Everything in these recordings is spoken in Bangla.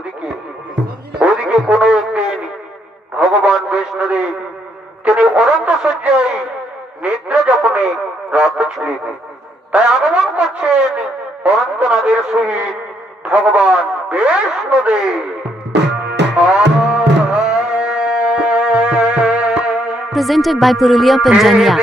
ওদিকে ওদিকে কোনো একদিন ভগবান বিষ্ণুদেব তিনি অনন্ত শয্যায় নিদ্রা যাপনে রত ছিলেন। তাই আগমন করছেন অনন্তনাগের সহিত ভগবান Vishnudev. Presented by Purulia Panjania.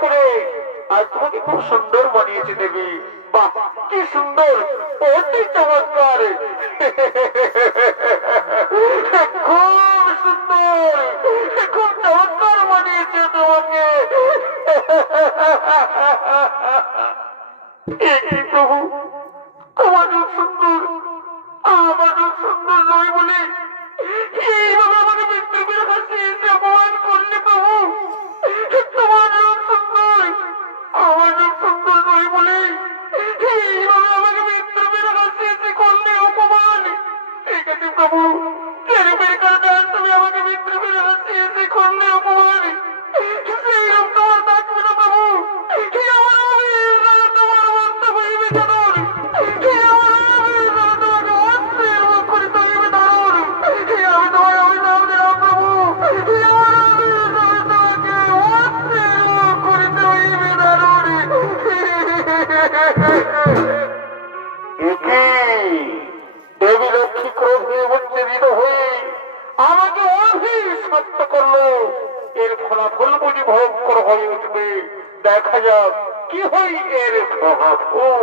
করে আর তোমাকে খুব সুন্দর বানিয়েছে দেবী। বাহ, কি সুন্দর, অতি চমৎকার, খুব সুন্দর, খুব চমৎকার বানিয়েছে তোমাকে। প্রভু, আমার সুন্দর, আমার সুন্দর নয় বলে এইভাবে আমাকে মৃত্যুর কাছে এসে অপমান করলে প্রভু। তোমার সুন্দর, আমার সুন্দর নয় বলে এইভাবে আমাকে মৃত্যুর কাছে এসে করলে অপমান। ঠিক আছে প্রভু, কেরূপের কারণে তুমি আমাকে মৃত্যুর কাছে এসে করলে অপমান, সেই রূপ তোমার থাকবে না প্রভু। তোমার মন্ত্র হইবে জানুন, দেবী লক্ষ্মী ক্রোধে উত্তেজিত হয়ে আমাকে অভিশপ্ত করলো। এর ফলাফল বুঝি ভয়ঙ্কর হয়ে উঠবে। দেখা যাক কি হয় এর ফলাফল।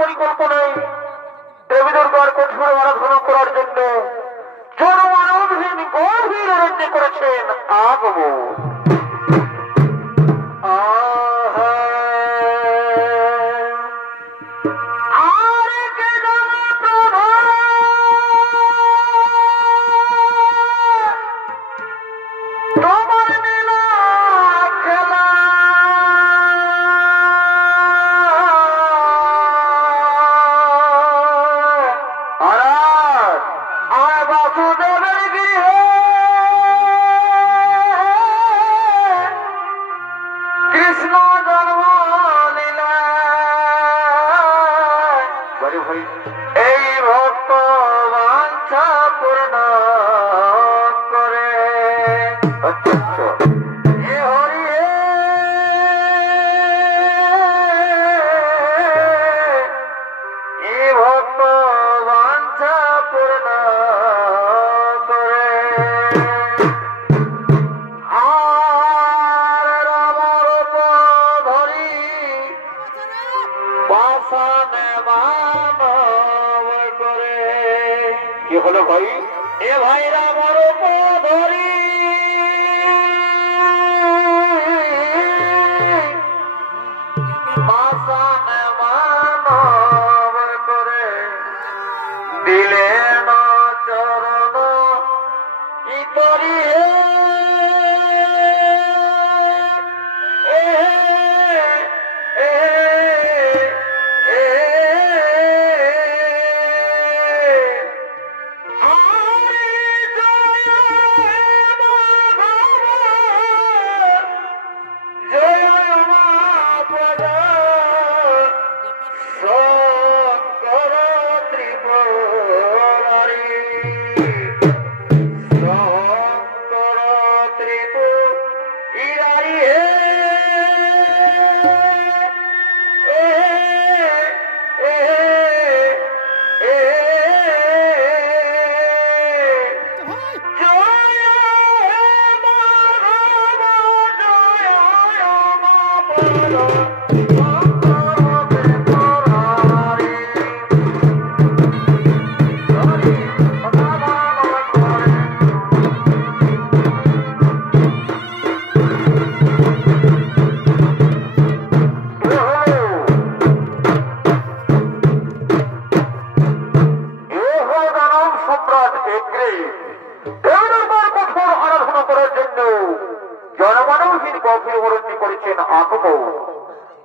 পরিকল্পনায় দেবী দুর্গার কঠোর আরাধনা করার জন্য জনমানবহীন গভীর অরণ্য করেছেন আগমন। কি হলো ভাই? এ ভাইরা আমার ধরি করে দিলে না চরণ ইতরি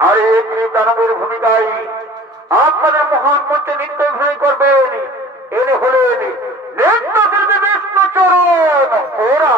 আর এই দানবের ভূমিকায় আপনাদের মহান মঞ্চে নৃত্য অভিনয় করবেন এনে হলেন নৃত্যশিল্পী বিষ্ণুচরণ ওরা।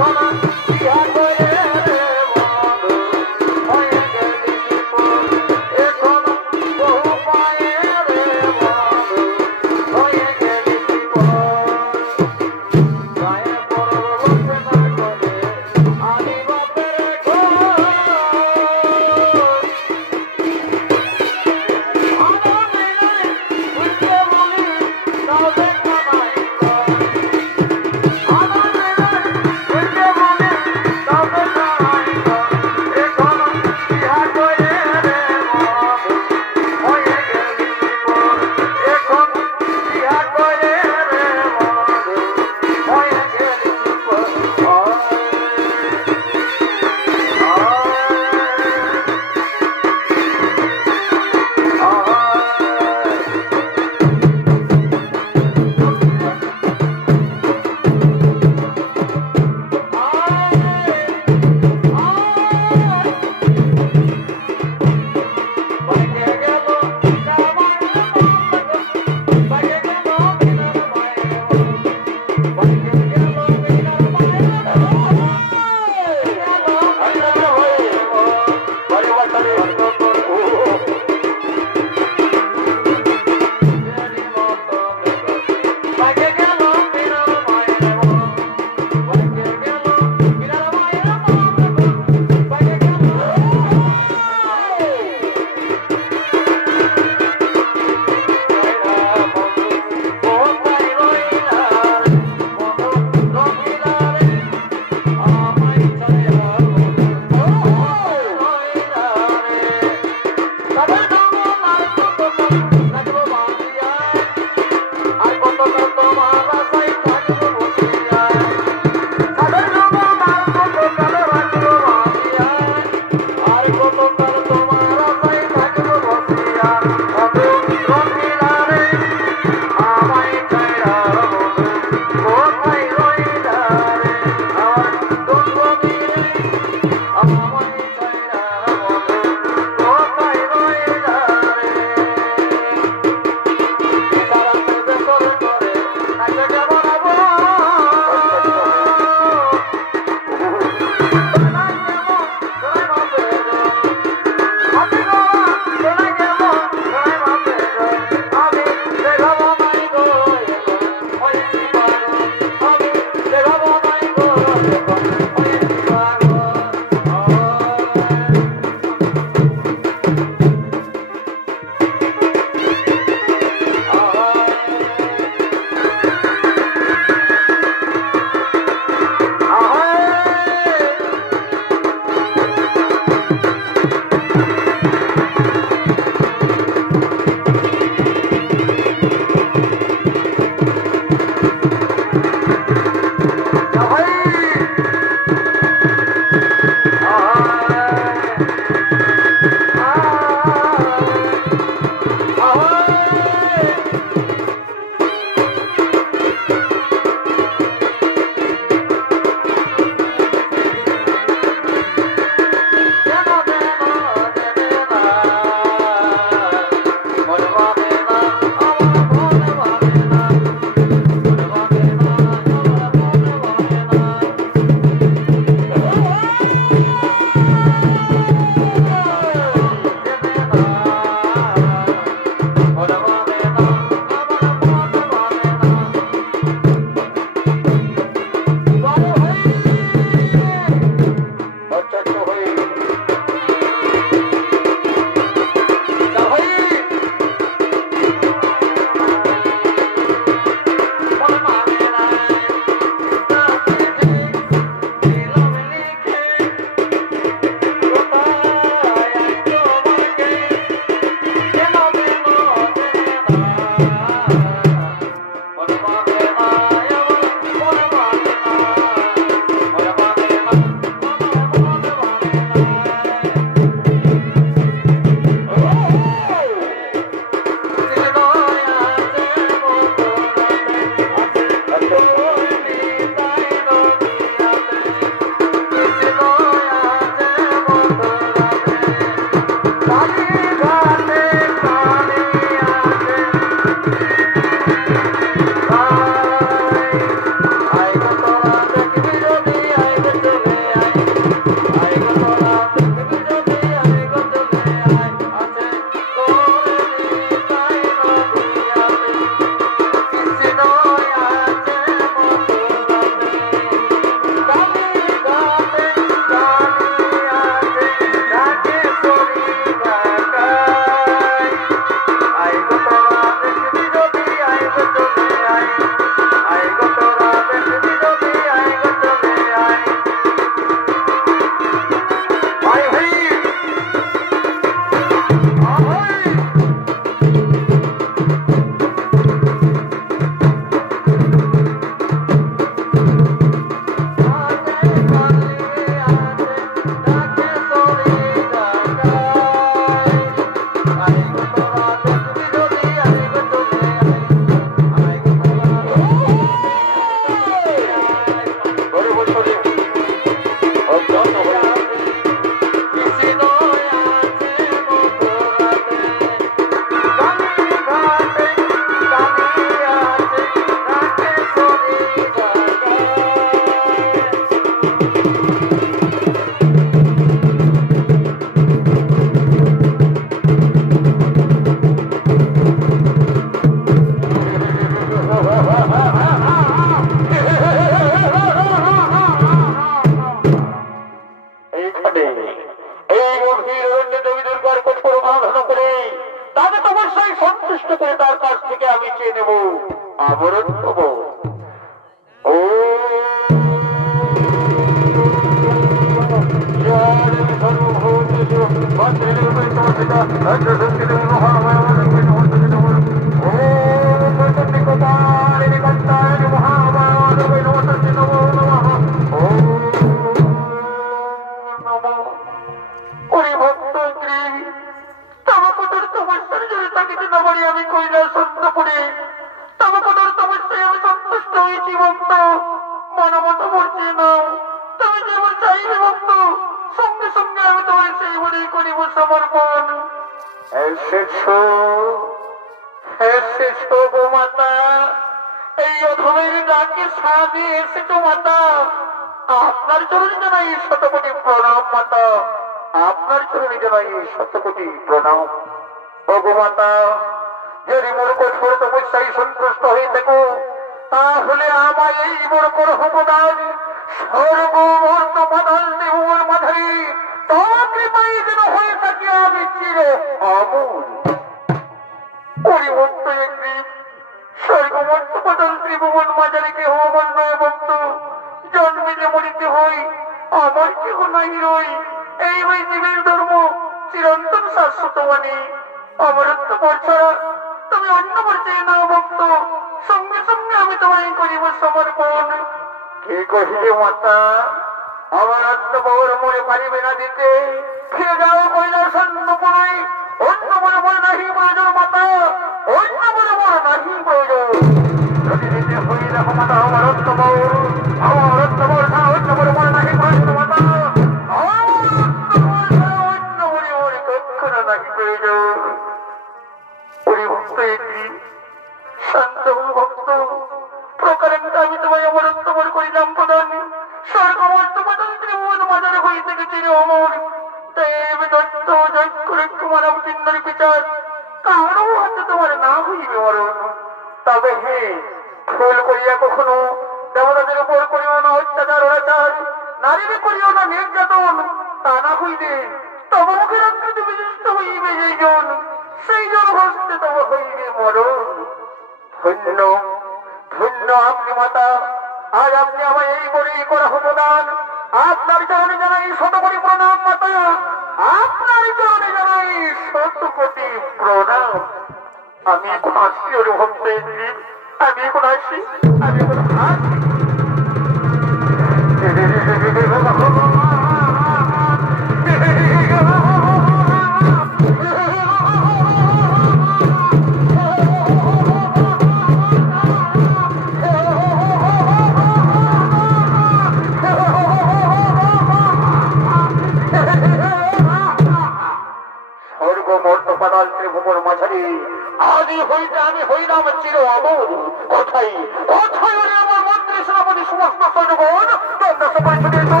চাই। কোথায় ওরে আমার মন্ত্রী সেনাপতি সমস্ত সৈন্যগণ? তোমরা সবাই চলে এসো।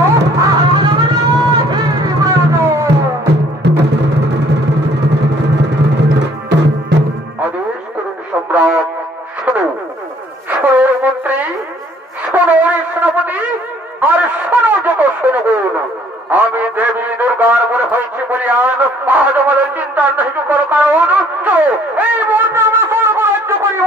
আদেশ করুন সম্রাট। শোনো শোনো মন্ত্রী, শোনো সেনাপতি, আর শোনো যত সৈন্যগণ। আমি দেবী দুর্গার মনে হয়েছি বলিয়ান আজ আমাদের চিন্তার নাহি করো, কারণ চলো এই মুহূর্তে আমরা স্বর্গরাজ্য করিব।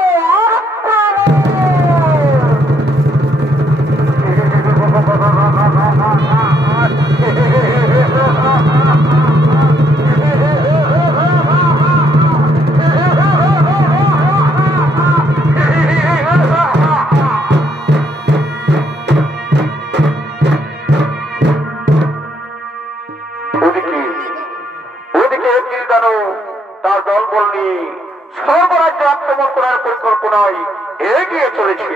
তার দলবল নিয়ে সর্বরাজ্য আক্রমণ করার পরিকল্পনায় এগিয়ে চলেছে।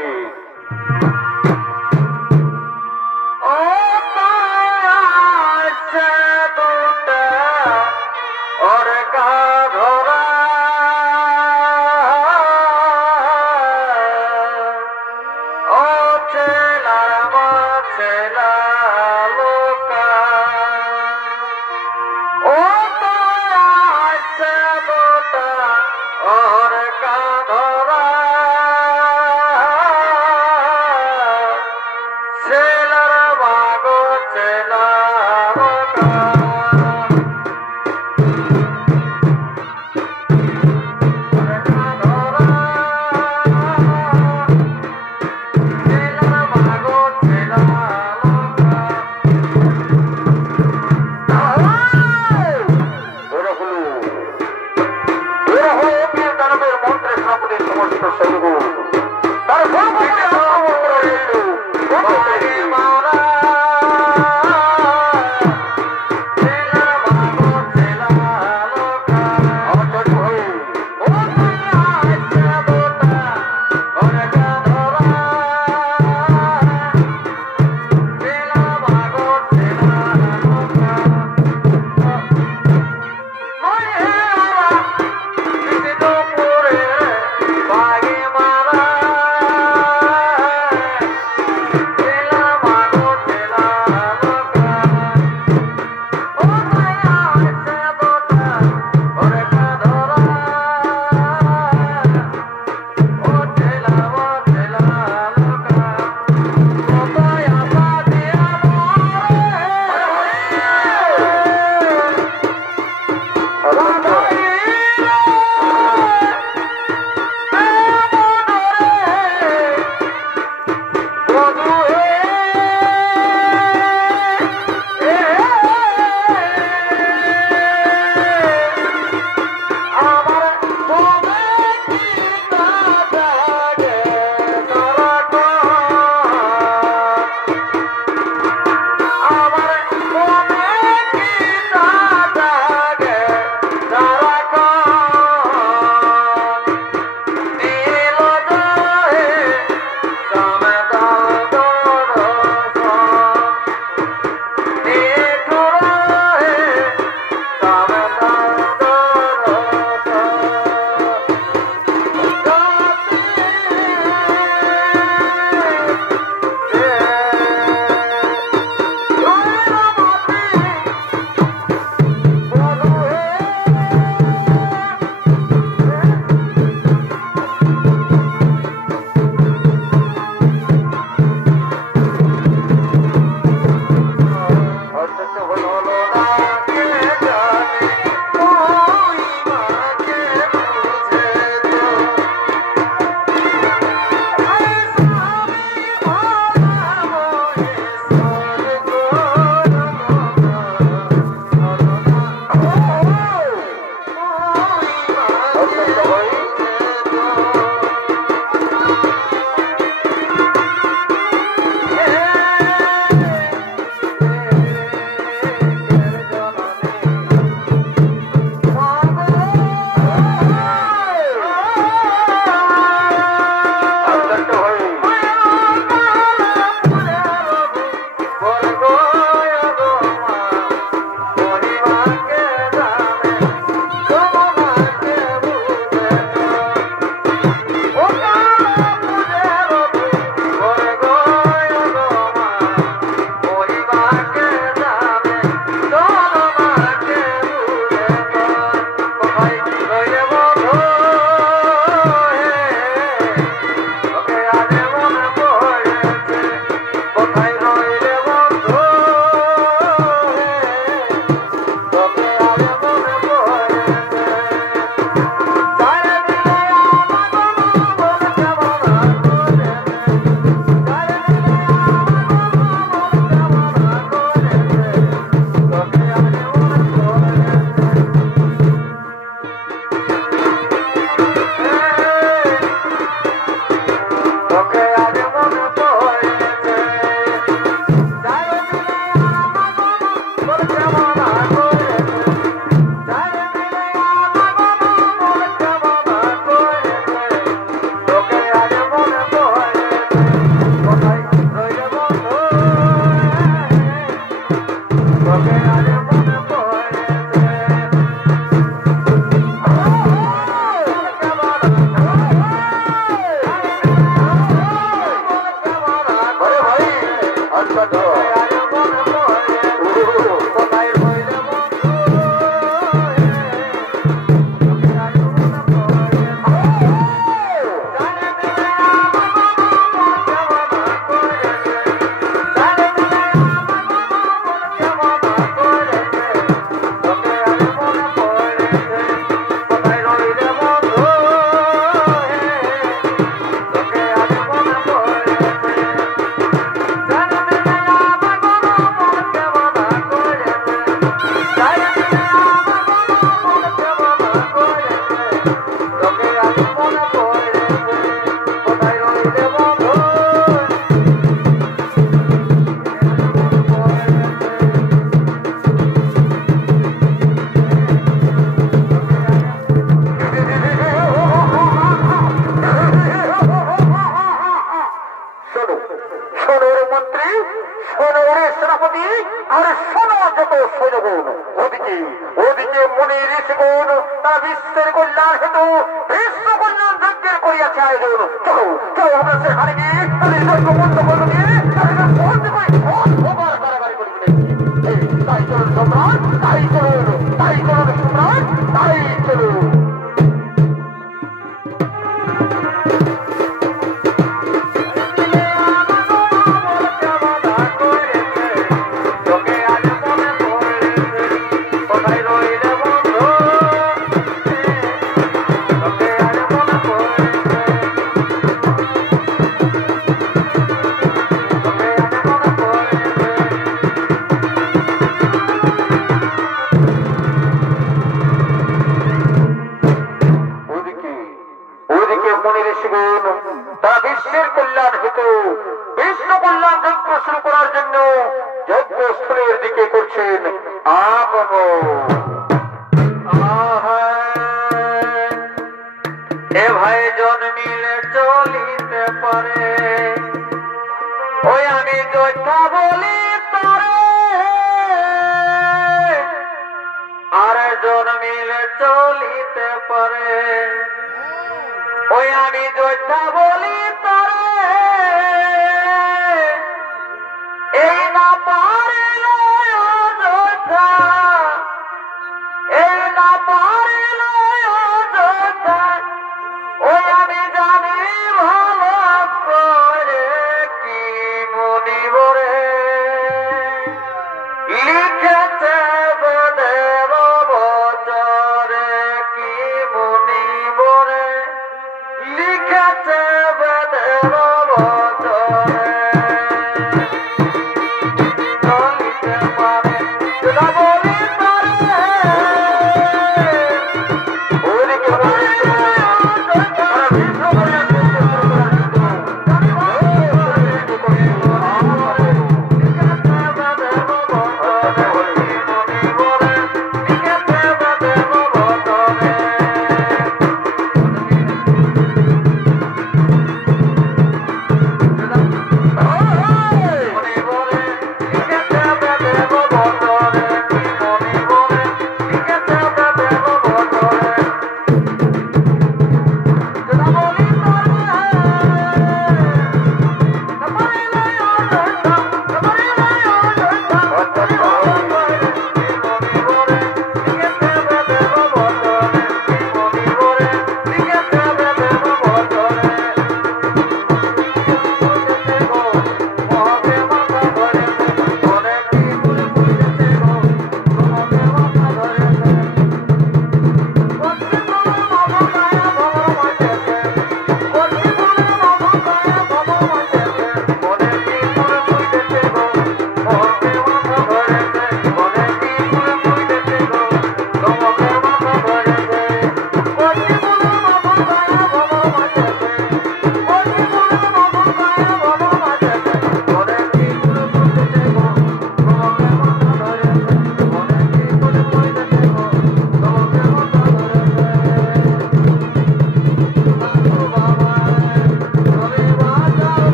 লিখেছে বেদে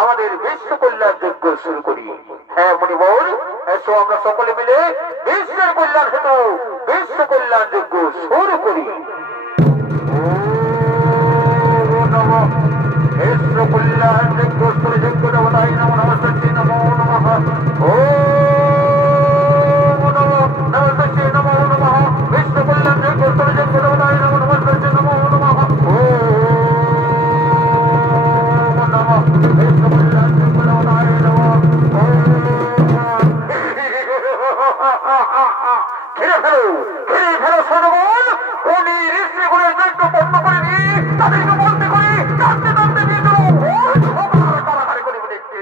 আমাদের বিশ্ব কল্যাণ যজ্ঞ শুরু করি। হ্যাঁ মুনিবর, এসো আমরা সকলে মিলে বিশ্বের কল্যাণ হেতু বিশ্ব কল্যাণ যজ্ঞ শুরু করি। বিশ্ব কল্যাণ যজ্ঞ স্তরে যজ্ঞ দেবতায় নমো নমস্তে নমো নমঃ। নমস্তে নমো নমঃ। বিশ্ব কল্যাণ যজ্ঞ স্তরে যজ্ঞ দেবতায় নমো নমস্তে নমো নমঃ। বিশ্ব কল্যাণ যজ্ঞ দেবতায় নমো। ঘিরে ফেলো, ঘিরে ফেলো সর্বগণ। উনি ঋষিগুণের যজ্ঞ বন্ধ করে দিয়ে তাদেরকে বলতে করে কাঁদতে কাঁদতে দিয়ে দেবো। কারাগারে করে দেখতে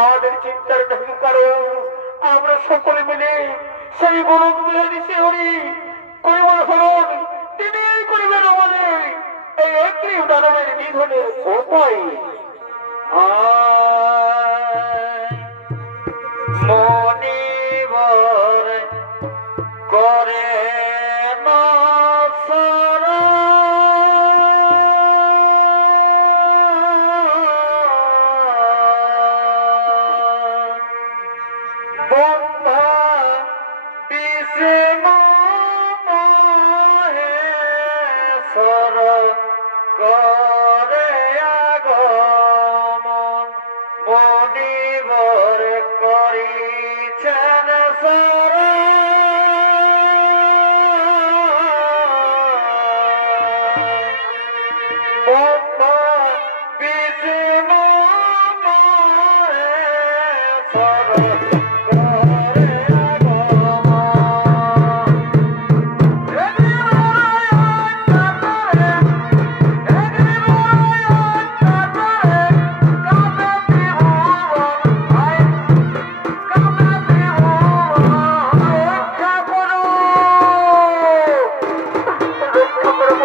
আমাদের চিন্তার বহু কারণ আমরা সকলে মিলে সেই গরম দিশে হরি করিব হরণ তিনি করিবেন আমাদের এই একটি দানবের নিধনের উপায়। মনিবর করে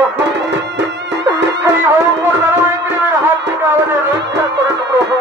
প্রভু এই ভয়ঙ্কর দানবের হাত থেকে আমাদের রক্ষা করুন প্রভু।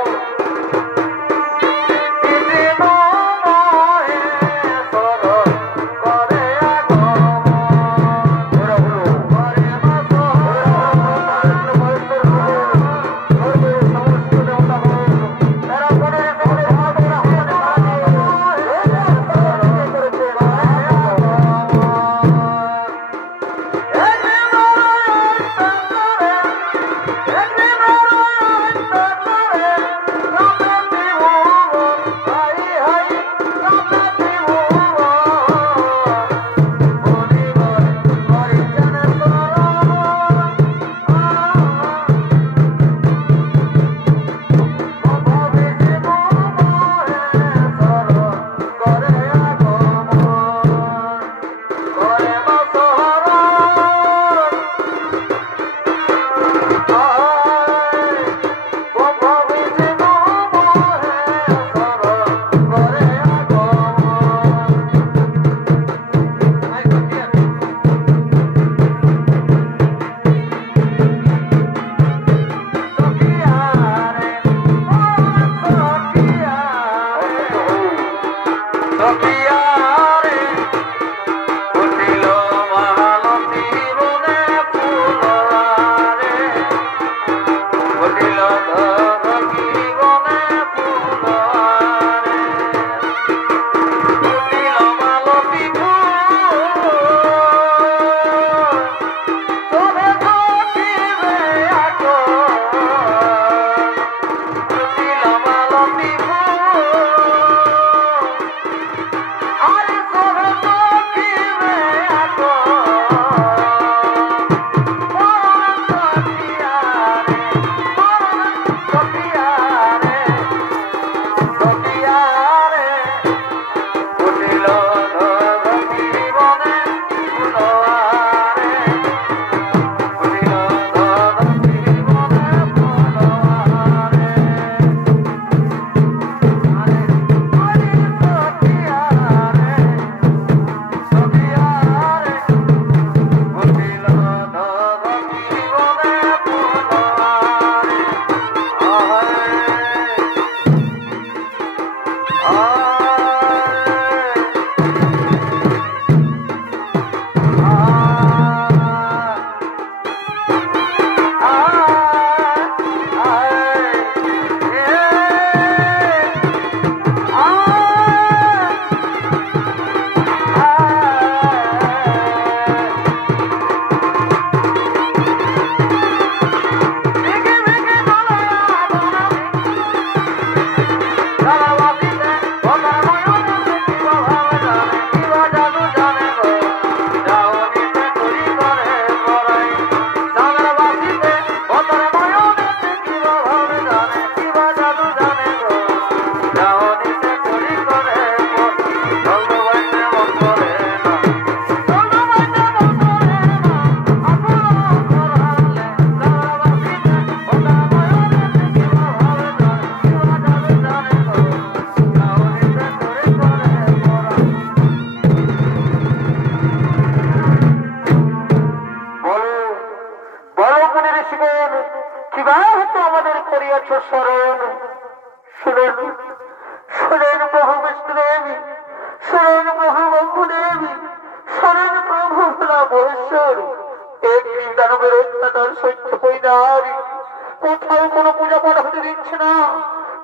কোথাও কোনো পূজা পাঠ হতে দিচ্ছে না,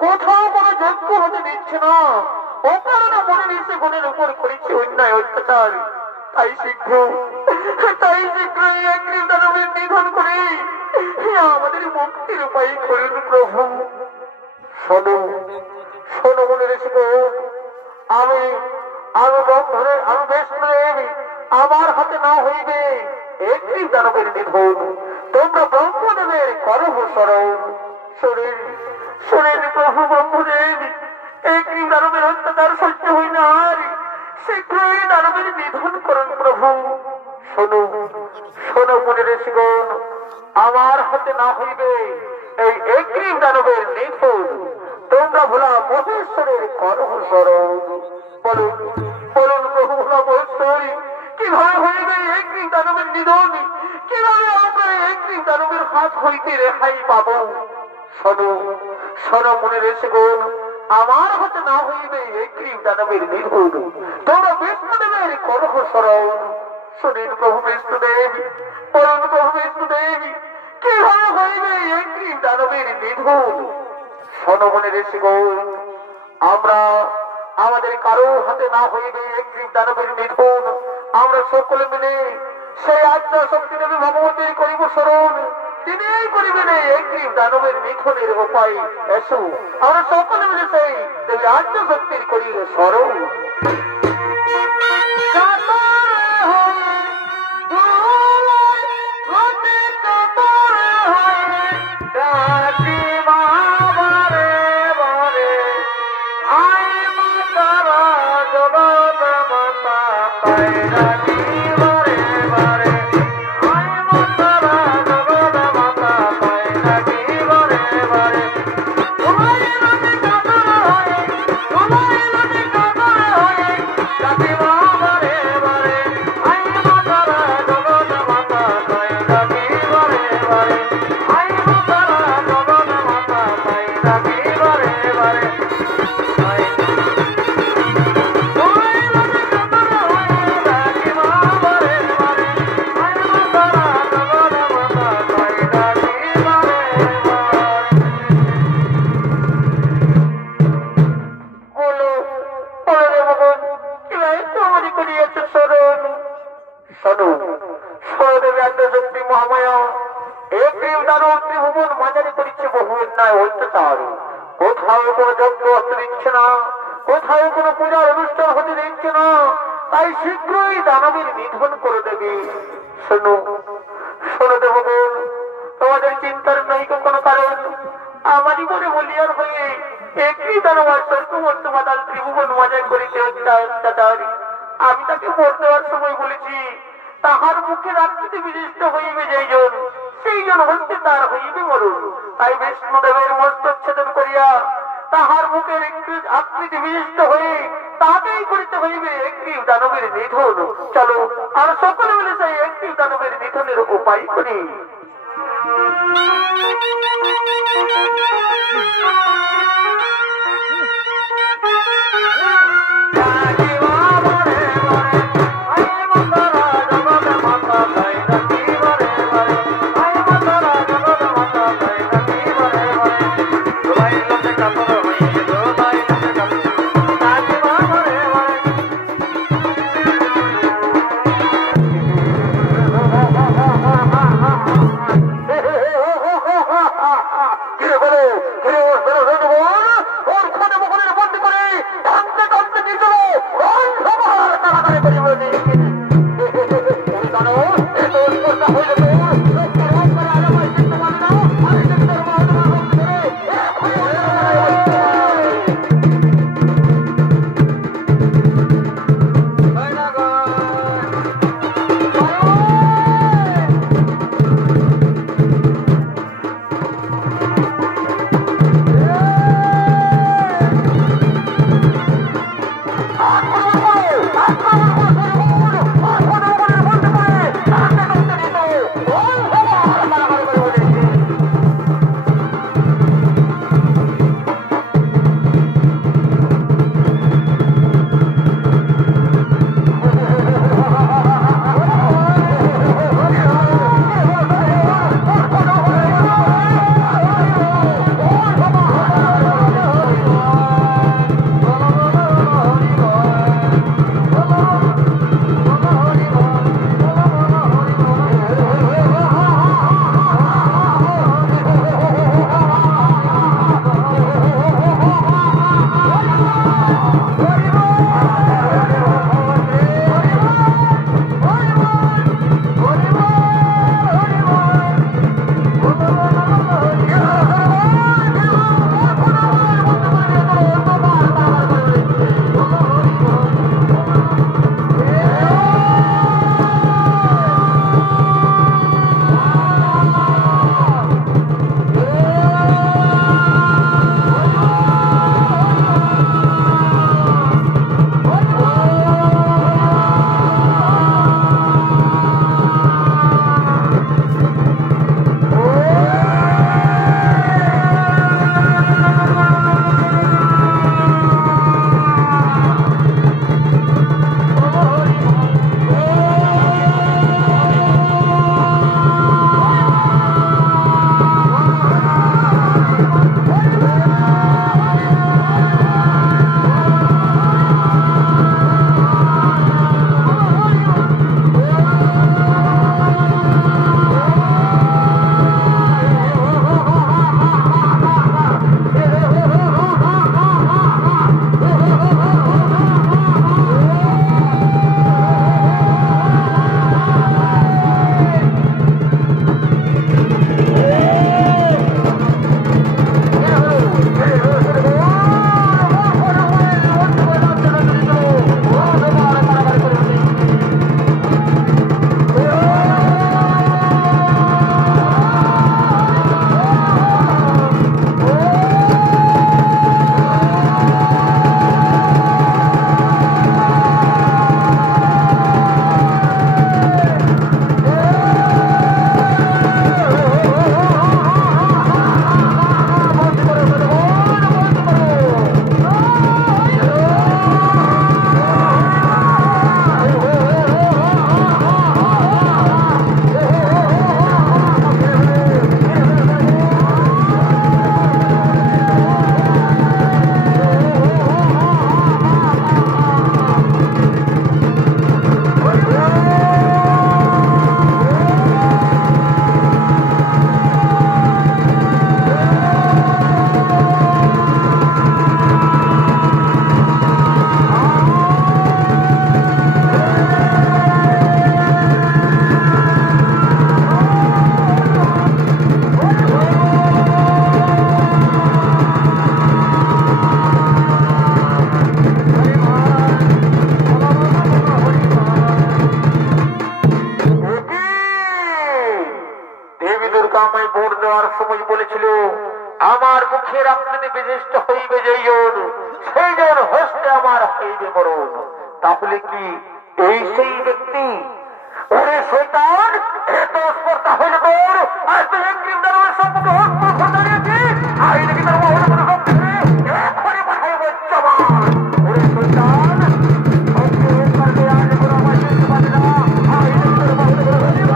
কোথাও কোনো যজ্ঞ হতে দিচ্ছে না, ও কারণে মনে নিচ্ছে গুণের উপর করেছে অন্যায় অত্যাচার। তাই শীঘ্র দানবের নিধন করে আমাদের মুক্তির উপায় করুন প্রভু। শোনো শোনো মনে রেখে, আমি বেশ আমার হাতে না হইবে একটি দানবের নিধন, তোমরা ব্রহ্মদেবের করহ স্মরণ। শরীর প্রভু ব্রহ্মদেব, একটি দানবের অত্যাচার সহ্য হই না, আর শীঘ্রই দানবের নিধন করুন প্রভু। শোনো শোনো মনে রেখে, আমার হাতে না হইবে এই একটি দানবের নিধন, তোমরা ভোলা মহেশ্বরের করহ স্মরণ। বলুন বলুন প্রভু ভোলা মহেশ্বরী, কিভাবে হইবে একটি দানবের নিধন, কিভাবে আমরা একটি দানবের হাত হইতে রেহাই পাবো? শোনো শোনো মনে রেখে গোল, আমার হাতে না হইবে একটি দানবের নিধন, তোমরা বিষ্ণুদেবের করহ স্মরণ। শোনেন প্রভু বিষ্ণুদেব, বলুন প্রভু বিষ্ণুদেব, কিভাবে হইবে একটি দানবের নিধন? শোনো মনে রেখে গোল, আমরা আমাদের কারো হাতে না হইবে একটি দানবের নিধন, আমরা সকলে মিলে সেই আত্মা শক্তি দেবী ভগবতীর করিব স্মরণ। তিনিই করিবেন একটি দানবের নিধনের উপায়। এসো আমরা সকলে মিলে সেই দেবী আত্মা শক্তির করি স্মরণ। কোথাও কোনো যজ্ঞ হতে দিচ্ছে না, কোথাও কোনো পূজার অনুষ্ঠান হতে দিচ্ছে না, তাই শীঘ্রই দানবের নিধন করে দেবে। শোনো শোনো দেবগণ, তোমাদের চিন্তার নাই কোনো কারণ। আমারই মনে বলিয়ার হয়ে একই দানব স্বর্গমর্ত মাতাল ত্রিভুবন মজা করিতে অত্যাচার। আমি তাকে ভোট দেওয়ার সময় বলেছি, তাহার মুখে রাত্রিতে বিশিষ্ট হইবে যেইজন, সেই জন হচ্ছে তার হইবে মরণ। তাই বিষ্ণুদেবের মস্তক ছেদন করিয়া তাহার মুখের একটি আকৃতি বিশিষ্ট হয়ে তাকেই করিতে হইবে একটি দানবের নিধন। চলো আর সকলে মিলে সেই একটি দানবের নিধনের উপায় করি। দেবী দুর্গা আমায় বোর দেওয়ার সময় বলেছিল আমার মুখের আপনাদের বিশিষ্ট হইবে যেইজন সেই জন হস্তে আমার হইবে মরণ। তাহলে কি এই সেই ব্যক্তি? ওরে শয়তান, এত স্পর্ধা হইল তোর, আর তুই একদিন দাঁড়ানোর সম্পর্কে হস্ত দাঁড়িয়েছি আইলে কি তোর মহল মনে করতে এখনই পাঠাইব জবান। ওরে শয়তান, আজ কোনো আমার চিনতে পারি না, আইলে কি তোর মহল মনে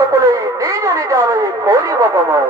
সকলে নিজ নিজ করি ভগবান।